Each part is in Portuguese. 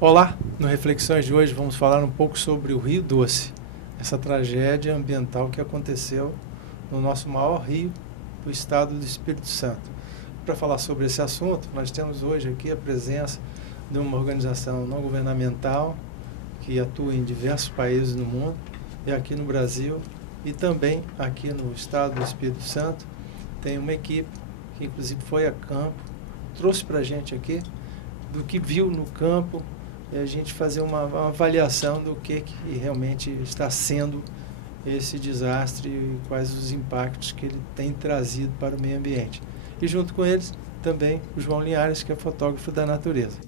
Olá, no Reflexões de hoje vamos falar um pouco sobre o Rio Doce, essa tragédia ambiental que aconteceu no nosso maior rio do estado do Espírito Santo. Para falar sobre esse assunto, nós temos hoje aqui a presença de uma organização não governamental que atua em diversos países no mundo, e aqui no Brasil e também aqui no estado do Espírito Santo. Tem uma equipe que inclusive foi a campo, trouxe para a gente aqui do que viu no campo, e a gente fazer uma avaliação do que realmente está sendo esse desastre e quais os impactos que ele tem trazido para o meio ambiente. E junto com eles também o João Linhares, que é fotógrafo da natureza.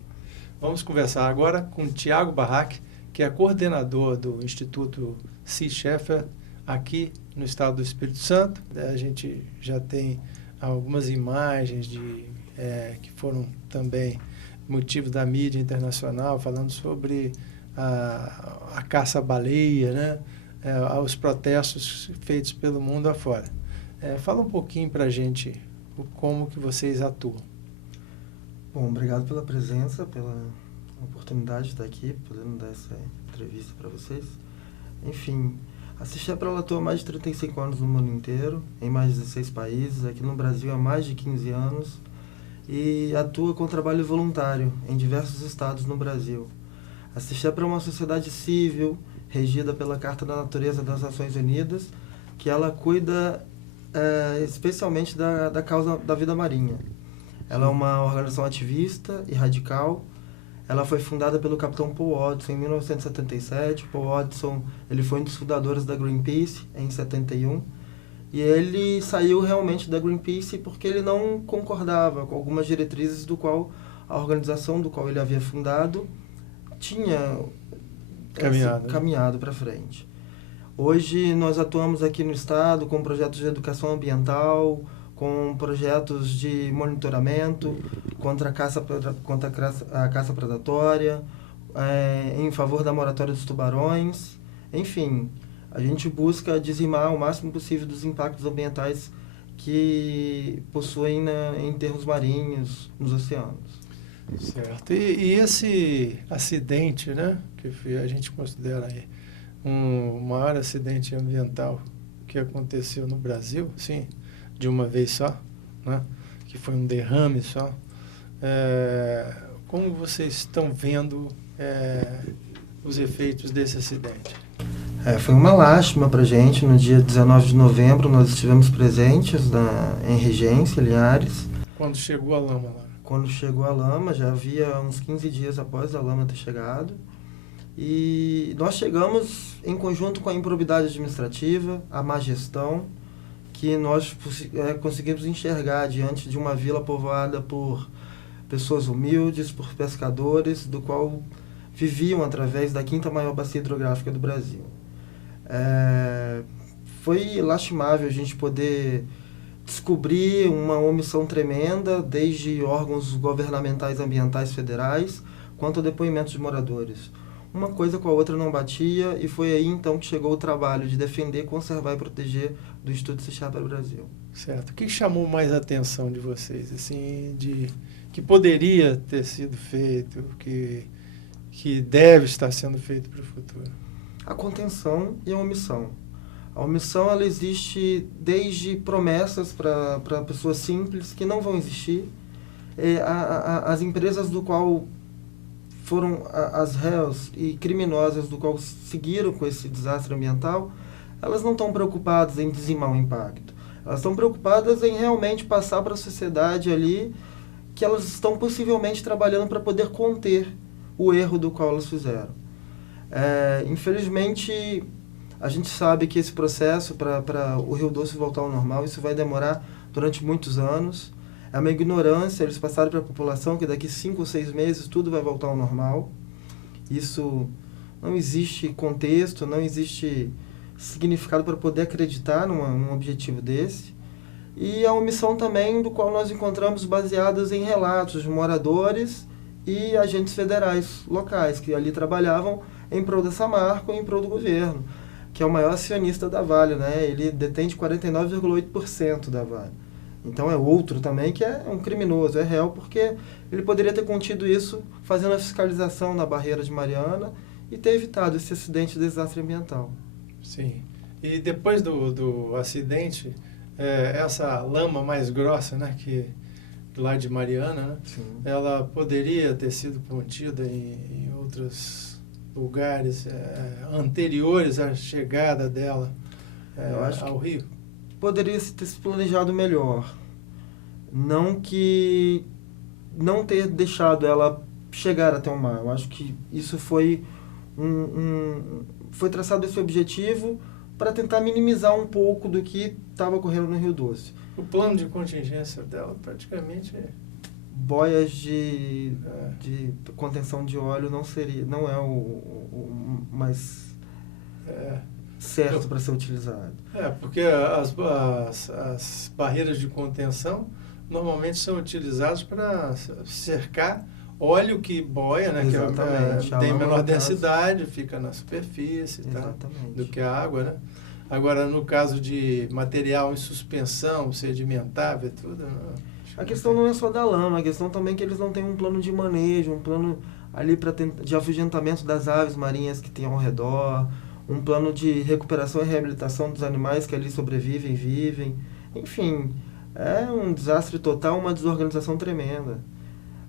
Vamos conversar agora com o Tiago Barraque, que é coordenador do Instituto Sea Shepherd aqui no estado do Espírito Santo. A gente já tem algumas imagens que foram também motivo da mídia internacional, falando sobre a caça à baleia, né? Os protestos feitos pelo mundo afora. Fala um pouquinho para a gente como que vocês atuam. Bom, obrigado pela presença, pela oportunidade de estar aqui, podendo dar essa entrevista para vocês. Enfim, a Sea Shepherd atua há mais de 35 anos no mundo inteiro, em mais de 16 países, aqui no Brasil há mais de 15 anos, e atua com trabalho voluntário em diversos estados no Brasil. A Sea Shepherd é uma sociedade civil regida pela Carta da Natureza das Nações Unidas, que ela cuida especialmente da causa da vida marinha. Ela é uma organização ativista e radical. Ela foi fundada pelo capitão Paul Watson em 1977. Paul Watson, ele foi um dos fundadores da Greenpeace em 71. E ele saiu realmente da Greenpeace porque ele não concordava com algumas diretrizes do qual a organização do qual ele havia fundado tinha caminhado para frente. Hoje nós atuamos aqui no estado com projetos de educação ambiental, com projetos de monitoramento contra a caça predatória, em favor da moratória dos tubarões, enfim. A gente busca dizimar o máximo possível dos impactos ambientais que possuem em termos marinhos, nos oceanos. Certo. E esse acidente, né, que a gente considera aí um maior acidente ambiental que aconteceu no Brasil, sim, de uma vez só, né, que foi um derrame só. Como vocês estão vendo os efeitos desse acidente? Foi uma lástima para a gente. No dia 19 de novembro, nós estivemos presentes em Regência, Linhares. Quando chegou a lama lá? Quando chegou a lama, já havia uns 15 dias após a lama ter chegado. E nós chegamos em conjunto com a improbidade administrativa, a má gestão, que nós conseguimos enxergar diante de uma vila povoada por pessoas humildes, por pescadores, do qual viviam através da quinta maior bacia hidrográfica do Brasil. Foi lastimável a gente poder descobrir uma omissão tremenda, desde órgãos governamentais ambientais federais, quanto a depoimentos de moradores. Uma coisa com a outra não batia, e foi aí então que chegou o trabalho de defender, conservar e proteger do Instituto Sea Shepherd Brasil. Certo. O que chamou mais a atenção de vocês, assim, que poderia ter sido feito, que deve estar sendo feito para o futuro? A contenção e a omissão. A omissão, ela existe desde promessas para pessoas simples que não vão existir. As empresas do qual foram as réus e criminosas do qual seguiram com esse desastre ambiental, elas não estão preocupadas em dizimar o impacto. Elas estão preocupadas em realmente passar para a sociedade ali que elas estão possivelmente trabalhando para poder conter o erro do qual elas fizeram. Infelizmente, a gente sabe que esse processo para o Rio Doce voltar ao normal, isso vai demorar durante muitos anos. É uma ignorância, eles passaram para a população que daqui 5 ou 6 meses tudo vai voltar ao normal. Isso não existe contexto, não existe significado para poder acreditar num objetivo desse. e a omissão também do qual nós encontramos baseados em relatos de moradores e agentes federais locais que ali trabalhavam em prol da Samarco e em prol do governo, que é o maior acionista da Vale, né? Ele detém de 49,8% da Vale. Então é outro também que é um criminoso, é réu, porque ele poderia ter contido isso fazendo a fiscalização na barreira de Mariana e ter evitado esse acidente de desastre ambiental. Sim. E depois do acidente, essa lama mais grossa, né, que lá de Mariana, né, Sim. ela poderia ter sido contida em outros lugares anteriores à chegada dela Eu acho ao rio? Poderia ter se planejado melhor. Não ter deixado ela chegar até o mar. Eu acho que isso foi foi traçado esse objetivo para tentar minimizar um pouco do que estava ocorrendo no Rio Doce. O plano de contingência dela praticamente... Boias de contenção de óleo não é o mais certo para ser utilizado. Porque as barreiras de contenção normalmente são utilizadas para cercar óleo que boia, né? Exatamente. Que tem menor densidade, fica na superfície, tá? Do que a água, né? Agora, no caso de material em suspensão, sedimentável, tudo... A questão não é só da lama, a questão também é que eles não têm um plano de manejo, um plano ali de afugentamento das aves marinhas que tem ao redor, um plano de recuperação e reabilitação dos animais que ali sobrevivem e vivem. Enfim, é um desastre total, uma desorganização tremenda.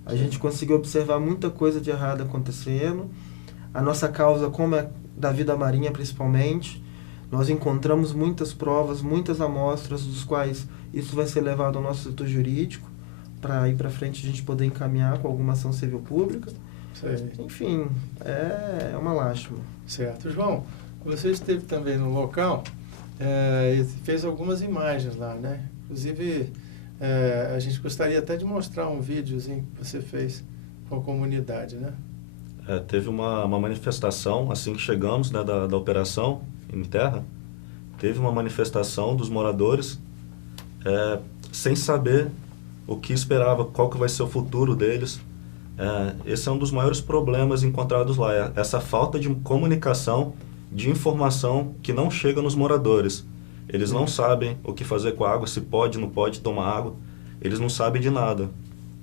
A gente conseguiu observar muita coisa de errado acontecendo. A nossa causa, como é da vida marinha principalmente, nós encontramos muitas provas, muitas amostras, dos quais isso vai ser levado ao nosso setor jurídico, para ir para frente a gente poder encaminhar com alguma ação civil pública. Sei. Enfim, é uma lástima. Certo. João, você esteve também no local e fez algumas imagens lá, né? Inclusive, a gente gostaria até de mostrar um videozinho que você fez com a comunidade, né? Teve uma manifestação, assim que chegamos, né, da operação em terra, teve uma manifestação dos moradores sem saber o que esperava, qual que vai ser o futuro deles. Esse é um dos maiores problemas encontrados lá, essa falta de comunicação, de informação que não chega nos moradores. Eles não sabem o que fazer com a água, se pode, não pode tomar água, eles não sabem de nada.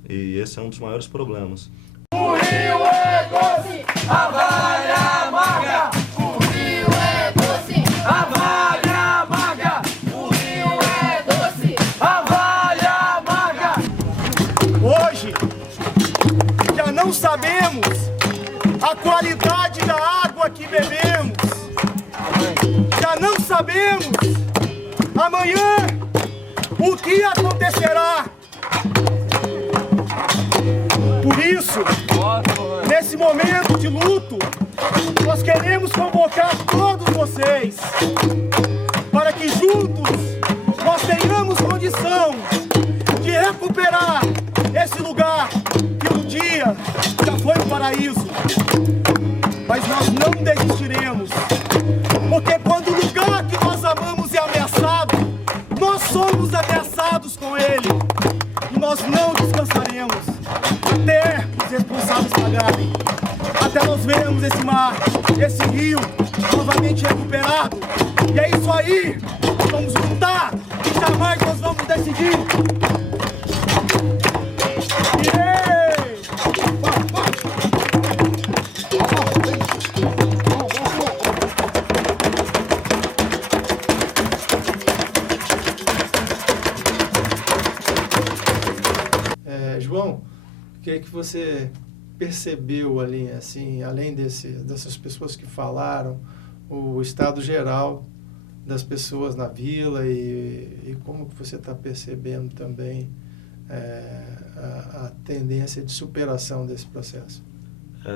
E esse é um dos maiores problemas. O rio é doce, a Vale amarga. O rio é doce, a Vale amarga. O rio é doce, a Vale amarga. Hoje, já não sabemos a qualidade da água que bebemos. Já não sabemos amanhã o que acontecerá. Por isso, nesse momento de luto, nós queremos convocar todos vocês para que juntos nós tenhamos condição de recuperar esse lugar que um dia já foi um paraíso. Mas nós não desistiremos, porque quando o lugar que nós amamos é ameaçado, nós somos ameaçados com ele. E nós não descansaremos até os responsáveis pagarem, até nós vermos esse mar, esse rio novamente recuperado. E é isso aí, vamos lutar e jamais nós vamos decidir. João, o que é que você percebeu ali, assim, além dessas pessoas que falaram, o estado geral das pessoas na vila e como que você está percebendo também a tendência de superação desse processo?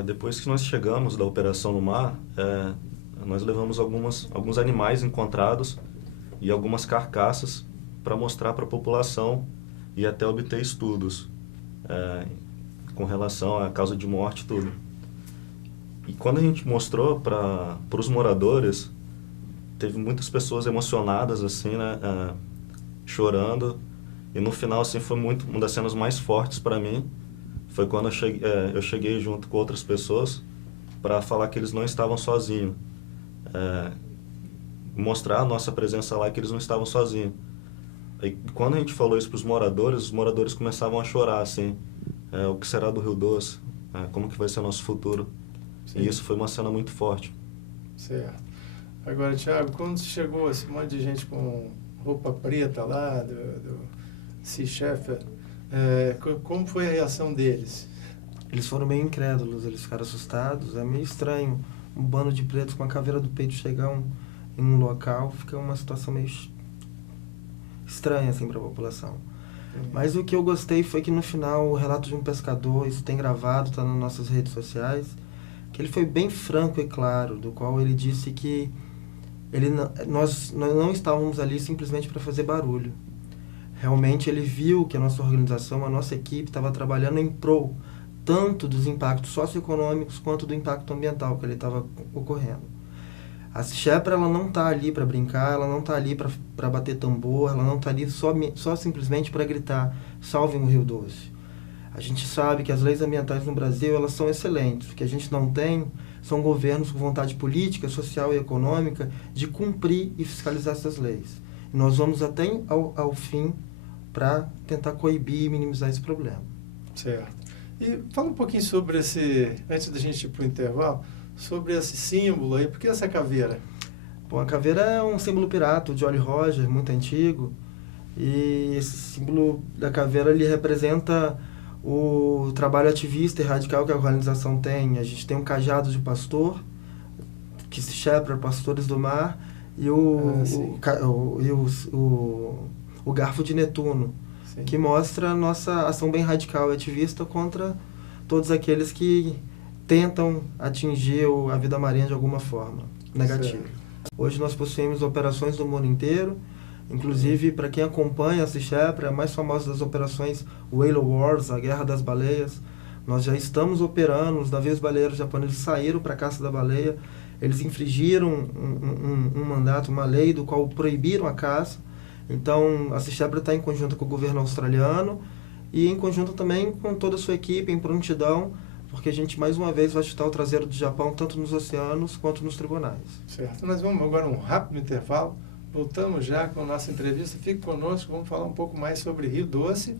Depois que nós chegamos da operação no mar, nós levamos alguns animais encontrados e algumas carcaças para mostrar para a população e até obter estudos com relação à causa de morte e tudo. E quando a gente mostrou para os moradores, teve muitas pessoas emocionadas, assim, né, chorando. E no final, assim, foi uma das cenas mais fortes para mim. Foi quando eu cheguei junto com outras pessoas para falar que eles não estavam sozinhos. Mostrar a nossa presença lá, que eles não estavam sozinhos. E quando a gente falou isso para os moradores começavam a chorar, assim. O que será do Rio Doce? Como que vai ser o nosso futuro? Sim. E isso foi uma cena muito forte. Certo. Agora, Thiago, quando chegou esse monte de gente com roupa preta lá, do Sea Shepherd, como foi a reação deles? Eles foram meio incrédulos, eles ficaram assustados. É meio estranho um bando de pretos com a caveira do peito chegar em um local, fica uma situação meio estranha assim para a população. Mas o que eu gostei foi que no final o relato de um pescador, isso tem gravado, está nas nossas redes sociais, que ele foi bem franco e claro, do qual ele disse que nós não estávamos ali simplesmente para fazer barulho. Realmente ele viu que a nossa organização, a nossa equipe estava trabalhando em prol tanto dos impactos socioeconômicos quanto do impacto ambiental que ele estava ocorrendo. A Sea Shepherd, ela não está ali para brincar, ela não está ali para bater tambor, ela não está ali só simplesmente para gritar, salvem o Rio Doce. A gente sabe que as leis ambientais no Brasil, elas são excelentes. O que a gente não tem são governos com vontade política, social e econômica de cumprir e fiscalizar essas leis. E nós vamos até ao fim para tentar coibir e minimizar esse problema. Certo. E fala um pouquinho sobre antes da gente ir para o intervalo, sobre esse símbolo aí. Por que essa caveira? Bom, a caveira é um símbolo pirata, o Jolly Roger, muito antigo. E esse símbolo da caveira, ele representa o trabalho ativista e radical que a organização tem. A gente tem um cajado de pastor, que se Shepherd, Pastores do Mar, e o garfo de Netuno, sim, que mostra a nossa ação bem radical e ativista contra todos aqueles que tentam atingir a vida marinha de alguma forma negativa. Certo. Hoje nós possuímos operações do mundo inteiro, inclusive para quem acompanha a Sea Shepherd, a mais famosa das operações, Whale Wars, a Guerra das Baleias. Nós já estamos operando, os navios baleeiros japoneses saíram para a caça da baleia, eles infringiram um mandato, uma lei do qual proibiram a caça. Então a Sea Shepherd está em conjunto com o governo australiano e em conjunto também com toda a sua equipe em prontidão, porque a gente mais uma vez vai chutar o traseiro do Japão tanto nos oceanos quanto nos tribunais. Certo. Nós vamos agora um rápido intervalo. Voltamos já com a nossa entrevista. Fique conosco, vamos falar um pouco mais sobre Rio Doce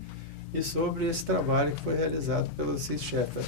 e sobre esse trabalho que foi realizado pelo Sea Shepherd.